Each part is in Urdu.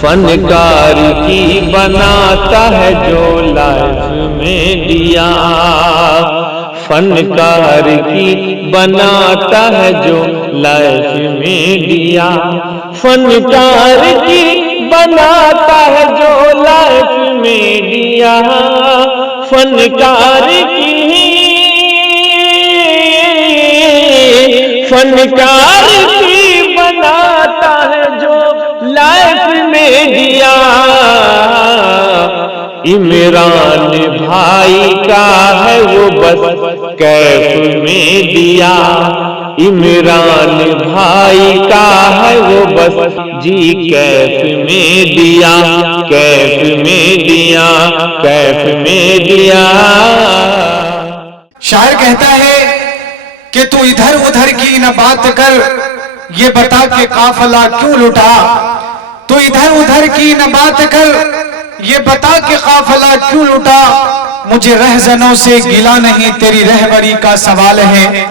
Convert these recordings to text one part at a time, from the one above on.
فنکار کی بناتا ہے جو لائف میں دیا، فنکار کی بناتا ہے جو لائف میں دیا، فنکار کی بناتا ہے جو لائف میں دیا، فنکار کی بناتا ہے جو لائف میں دیا۔ عمران بھائی کا ہے وہ بس کیف میں دیا، عمران بھائی کا ہے وہ بس جی کیف میں دیا، کیف میں دیا، کیف میں دیا۔ شاعر کہتا ہے کہ تو ادھر ادھر کی نہ بات کر، یہ بتا کہ قافلہ کیوں لٹا، تو ادھر ادھر کی نہ بات کر، یہ بتا کہ قافلہ کیوں لٹا، مجھے رہزنوں سے گلا نہیں تیری رہبری کا سوال ہے۔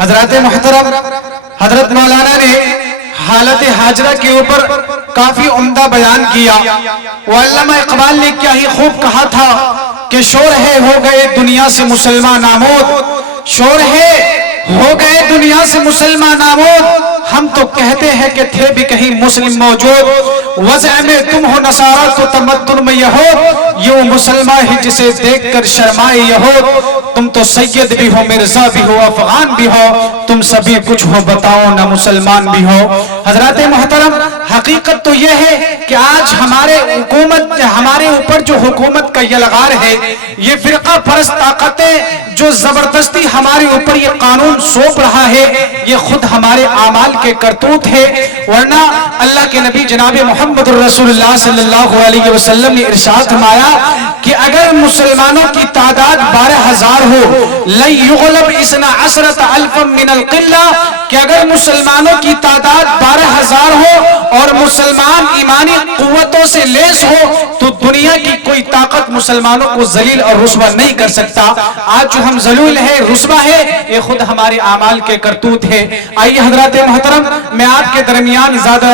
حضرات محترم، حضرت مولانا نے حالت حاجرہ کے اوپر کافی عمدہ بیان کیا۔ وہ علامہ اقبال نے کیا ہی خوب کہا تھا کہ شور ہے ہو گئے دنیا سے مسلمان آمود، شور ہے ہو گئے دنیا سے مسلمان آمود، ہم تو کہتے ہیں کہ تھے بھی کہیں مسلم موجود، وضع میں تم ہو نصارہ تو تمدن میں یہود، یوں مسلمان ہی جسے دیکھ کر شرمائے یہود، تم تو سید بھی ہو مرزا بھی ہو افغان بھی ہو، تم سبھی کچھ ہو بتاؤ نہ مسلمان بھی ہو۔ حضرات محترم، حقیقت تو یہ ہے کہ آج ہمارے اوپر جو حکومت کا یلغار ہے، یہ فرقہ پرست طاقتیں جو زبردستی ہمارے اوپر یہ قانون سونپ رہا ہے، یہ خود ہمارے اعمال کے کرتوت ہے۔ ورنہ اللہ کے نبی جناب محمد رسول اللہ صلی اللہ علیہ وسلم نے ارشاد فرمایا کہ اگر مسلمانوں کی تعداد 12,000 ہو، لن یغلب 12,000 من القلہ، کہ اگر مسلمانوں کی تعداد 12,000 ہو اور مسلمان ایمانی قوتوں سے لیس ہو تو دنیا کی کوئی طاقت مسلمانوں کو ذلیل اور رسوا نہیں کر سکتا۔ آج جو ہم ذلیل ہے، رسوا ہے، یہ خود ہمارے اعمال کے کرتوت ہے۔ آئیے حضرات محترم، میں آپ کے درمیان زیادہ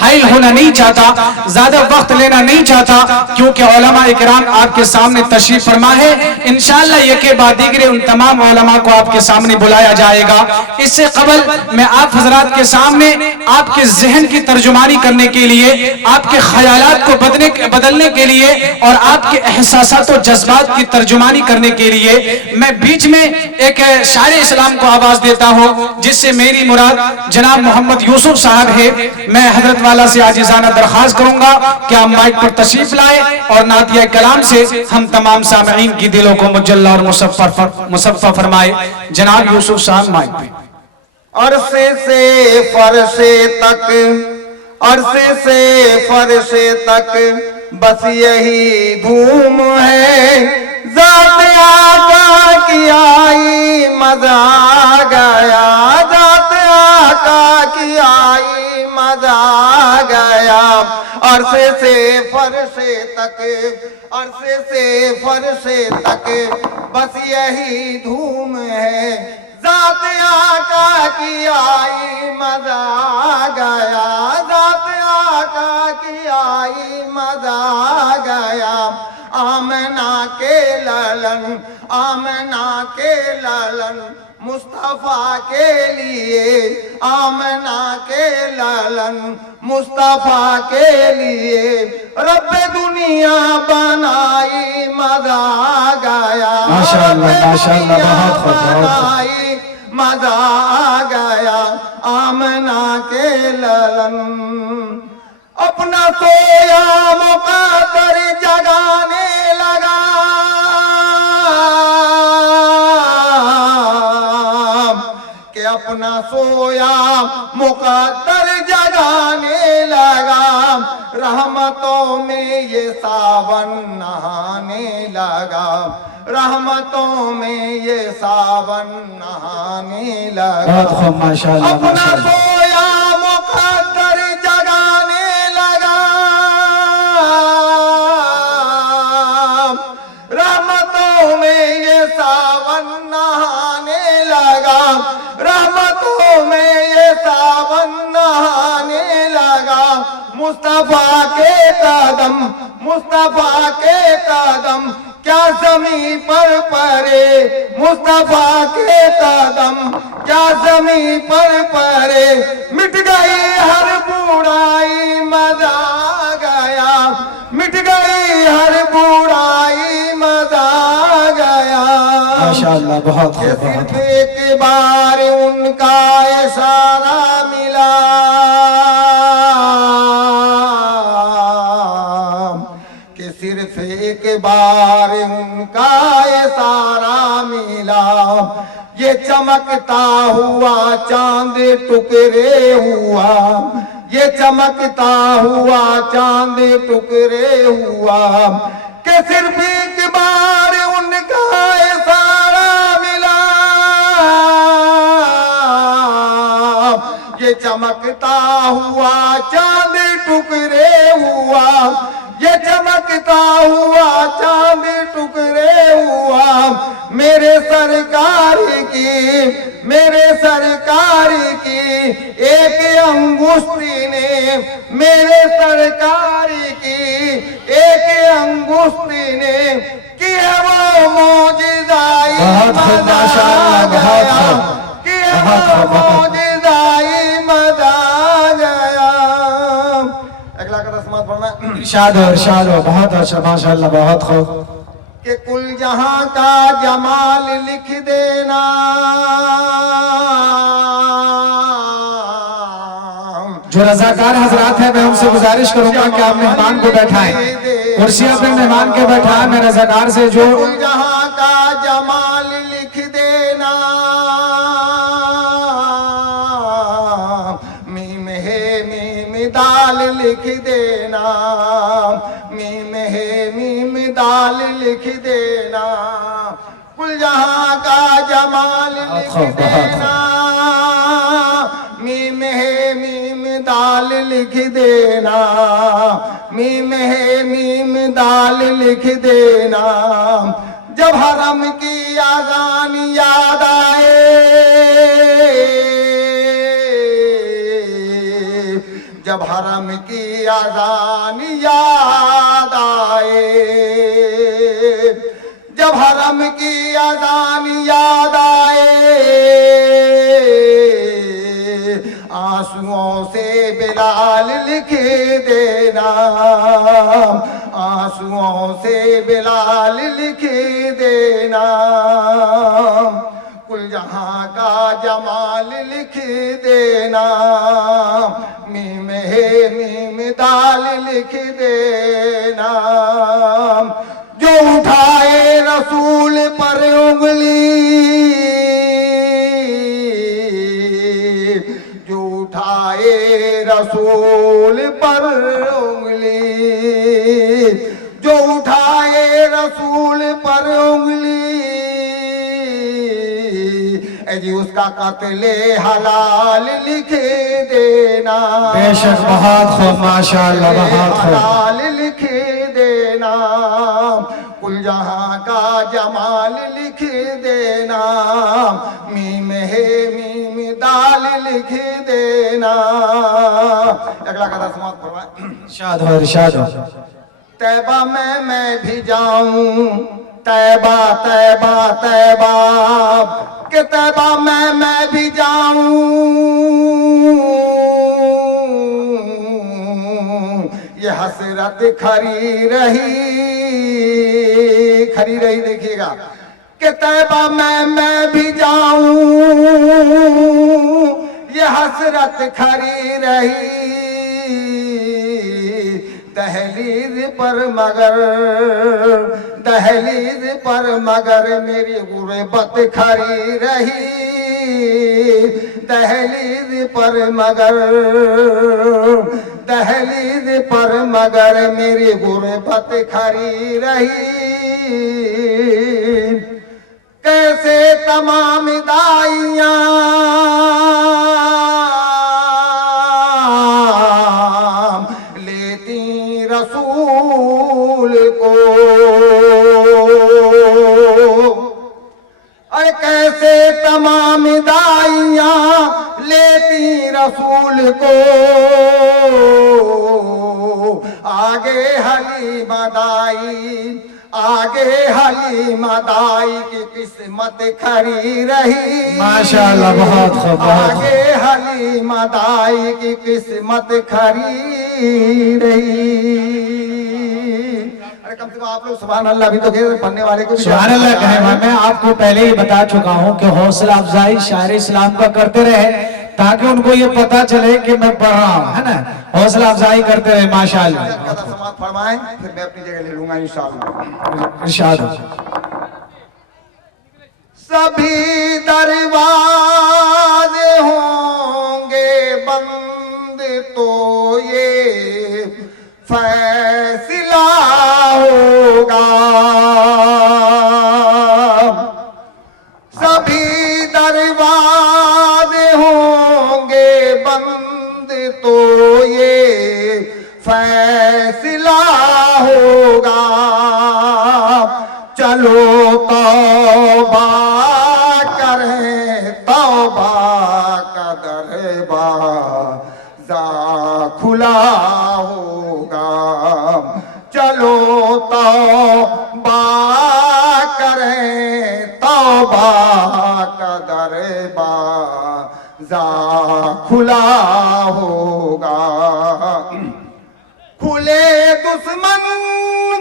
حائل ہونا نہیں چاہتا، زیادہ وقت لینا نہیں چاہتا، کیونکہ علماء اکرام آپ کے سامنے تشریف فرما ہے۔ انشاءاللہ یکے بعد دیگرے ان تمام علماء کو آپ کے سامنے بلایا جائے گا۔ اس سے قبل میں آپ حضرات کے سامنے آپ کے ذہن کی ترجمانی کرنے کے لیے، آپ کے خیالات کو بدلنے کے لیے اور آپ کے احساسات و جذبات کی ترجمانی کرنے کے لیے میں بیچ میں ایک شاعر اسلام کو آواز دیتا ہوں، جس سے میری مراد جناب محمد یوسف صاحب ہے۔ میں حضرت والا سے عاجزانہ درخواست کروں گا کہ آپ مائک پر تشریف لائیں اور نعتیہ کلام سے ہم تمام سامعین کی دلوں کو مجلہ اور مصفہ فرمائے۔ جناب یوسف صاحب مائک پہ۔ عرصے سے فرشے تک، عرصے سے فرشے تک بس یہی دھوم ہے، ذات آقا کی آئی مزہ آ گیا، ذات آقا کی آئی مزہ آ گیا۔ عرصے سے فرشے تک، عرصے سے فرشے تک بس یہی دھوم ہے، ذات آقا کی آئی مزہ آ گیا، ذات آقا کی آئی مزہ آ گیا۔ آمنہ کے للن، آمنہ کے للن مصطفیٰ کے لیے، آمنہ کے للن مصطفیٰ کے لیے، رب دنیا بنائی مزہ آ گیا، ماشاءاللہ ماشاءاللہ، بہت خوب، مزہ آ گیا۔ آمنہ کے للن اپنا سویا مقدر جگانے لگا، کہ اپنا سویا مقدر جگانے لگا، رحمتوں میں یہ ساون نہانے لگا، رحمتوں میں یہ ساون نہانے لگا۔ بہت خوب، ماشاءاللہ اپنا سویا مقدر جگانے لگا، رحمتوں میں یہ ساون نہانے لگا، رحمتوں میں یہ ساون نہانے لگا۔ مصطفیٰ کے قدم مصطفیٰ کے قدم کیا زمین پر پڑے مصطفیٰ کے قدم کیا زمین پر پڑے مٹ گئی ہر برائی مزہ آ گیا مٹ گئی ہر برائی مزہ آ گیا ماشاءاللہ بہت خوب بہت صرف ایک بار ان کا اشارہ ملا کہ صرف ایک بار ان کا اشارہ ملا یہ چمکتا ہوا چاند ٹکڑے ہوا یہ چمکتا ہوا چاند ٹکڑے ہوا کہ صرف ایک بار ان کا اشارہ ملا یہ چمکتا ہوا چاند ٹکڑے ہوا یہ چمکتا ہوا چاند ٹکڑے ہوا میرے سرکار کی ایک انگشتی نے میرے سرکار کی ایک انگشتی نے کیا وہ معجزائی مزہ گیا کیا وہ معجزائی مزہ گیا اگلا کا رسمات پڑھنا ارشاد ہو بہت اچھا ماشاءاللہ بہت خوب کہ کل جہاں کا جمال لکھ دینا جو رضاکار حضرات ہیں میں ان سے گزارش کروں گا کہ آپ مہمان کو بیٹھائیں کرسیوں پہ مہمان کے بیٹھائیں میں رضاکار سے جو کل جہاں کا جمال لکھ دینا میم ہے میم دال لکھ دینا میم ہے میم دال لکھ دینا کل جہاں کا جمال لکھ دینا میم ہے میم دال لکھ دینا میم ہے میم دال لکھ دینا جب حرم کی اذان یاد آئے جب حرم کی اذان یاد آئے جب حرم کی اذان یاد آئے آنسوؤں سے بلال لکھ دینا آنسوؤں سے بلال لکھ دینا کل جہاں کا جمال لکھ دینا میم ہے میم دال لکھ دینا جو اٹھائے رسول پر انگلی جو اٹھائے رسول پر انگلی جو اٹھائے رسول پر انگلی اے جی اس کا قتل حلال لکھ دینا بے شک بہت خوب ماشاءاللہ بہت خوب حلال لکھ دینا کل جہاں کا جمال لکھ دینا میم ہے میم دال لکھ دینا اگلا قدر سماعت فرمائے ارشاد ہو طیبہ میں بھی جاؤں طیبہ طیبہ طیبہ کہ طیبہ میں بھی جاؤں یہ حسرت کھری رہی دیکھیے گا کہ طیبہ میں بھی جاؤں یہ حسرت کھری رہی دہلیز پر مگر میری غربت کھری رہی دہلیز پر مگر میری غربت کھری رہی کیسے تمام دائیاں لیتی رسول کو اے کیسے تمام دائیاں لیتی رسول کو آگے حلیمہ دائی، آگے حلیمہ دائی کی قسمت کھڑی رہی، ماشاءاللہ بہت خوب، بہت خوب۔ آگے حلیمہ دائی کی قسمت کھڑی رہی۔ ارے کم سے کم آپ لوگ سبحان اللہ بھی تو کہہ پڑھنے والے کو بھی سبحان اللہ کہیں۔ میں آپ کو پہلے ہی بتا چکا ہوں کہ حوصلہ افزائی شاعر اسلام کا کرتے رہے تاکہ ان کو یہ پتا چلے کہ میں پڑھ رہا ہوں، ہے نا، حوصلہ افزائی کرتے رہے۔ ماشاءاللہ سماعت فرمائیں، پھر میں اپنی جگہ لے لوں گا انشاءاللہ۔ ارشاد۔ سبھی دروازے ہوں گے بند تو یہ فیصلہ ہوگا، سبھی دروازے ہوں گے بند تو یہ فیصلہ ہوگا، چلو توبہ کریں، توبہ کا دروازہ کھلا ہوگا، چلو توبہ کریں، توبہ کا دروازہ کھلا ہوگا، کھلے دشمن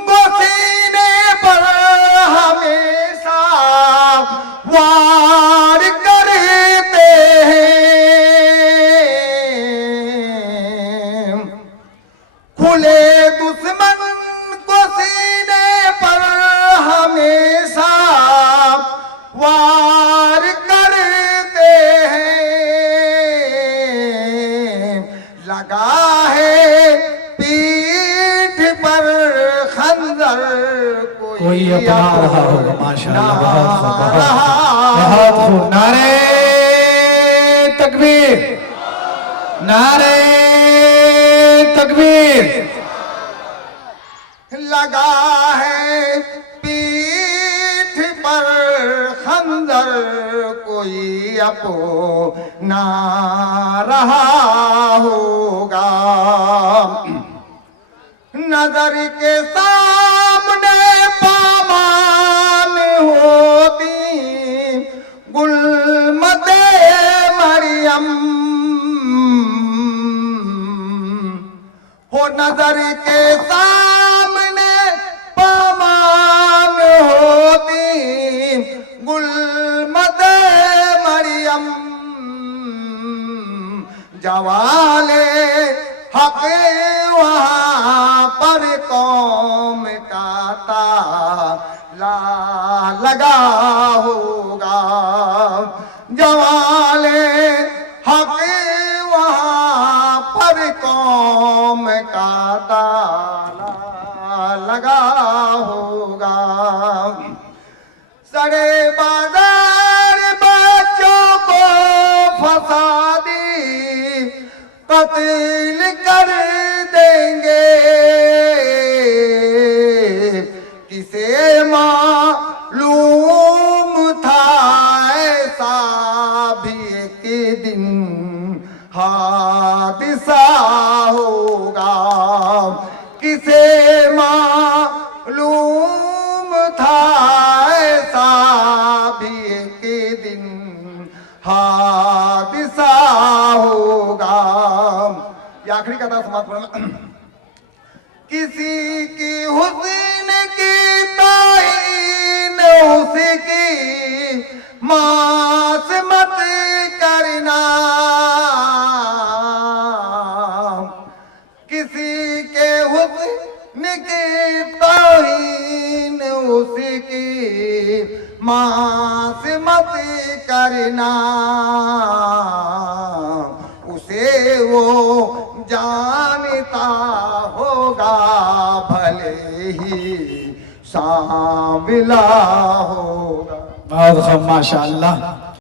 کو سینے پر ہمیشہ وار کرتے ہیں، کھلے دشمن کو سینے پر ہمیشہ وار کرتے ہیں، لگا ہے پیٹھ پر خنجر کوئی اپنا رہا ہوگا۔ ماشاءاللہ بہت خوب، بہت خوب۔ نعرہ تکبیر، نعرہ تکبیر۔ لگا ہے پیٹھ پر خنجر کوئی اپنا رہا ہوگا، نظر کے سامنے پامان ہوتی گلمد مریم، ہو نظر کے سامنے پامان ہوتی گلمد مریم، جوالے حق وہاں پر قوم کا تالا لگا ہوگا، جوالے حق وہاں پر قوم کا تالا لگا ہوگا، سڑے بازار بچوں کو فسادی قتل کر دیں گے، کسے معلوم تھا ایسا بھی ایک دن حادثہ ہوگا، کسے معلوم تھا ایسا بھی ایک دن حادثہ ہوگا۔ یہ آخری کا تھا، سماعت فرمائیں۔ کسی کی حسن کی توہین اس کی ماں سے مت کرنا، کسی کے حسن کی توہین اس کی ماں سے مت کرنا، اسے وہ جانتا ہوگا بھلے ہی سانبلا ہوگا۔ بہت خوب، ماشاءاللہ۔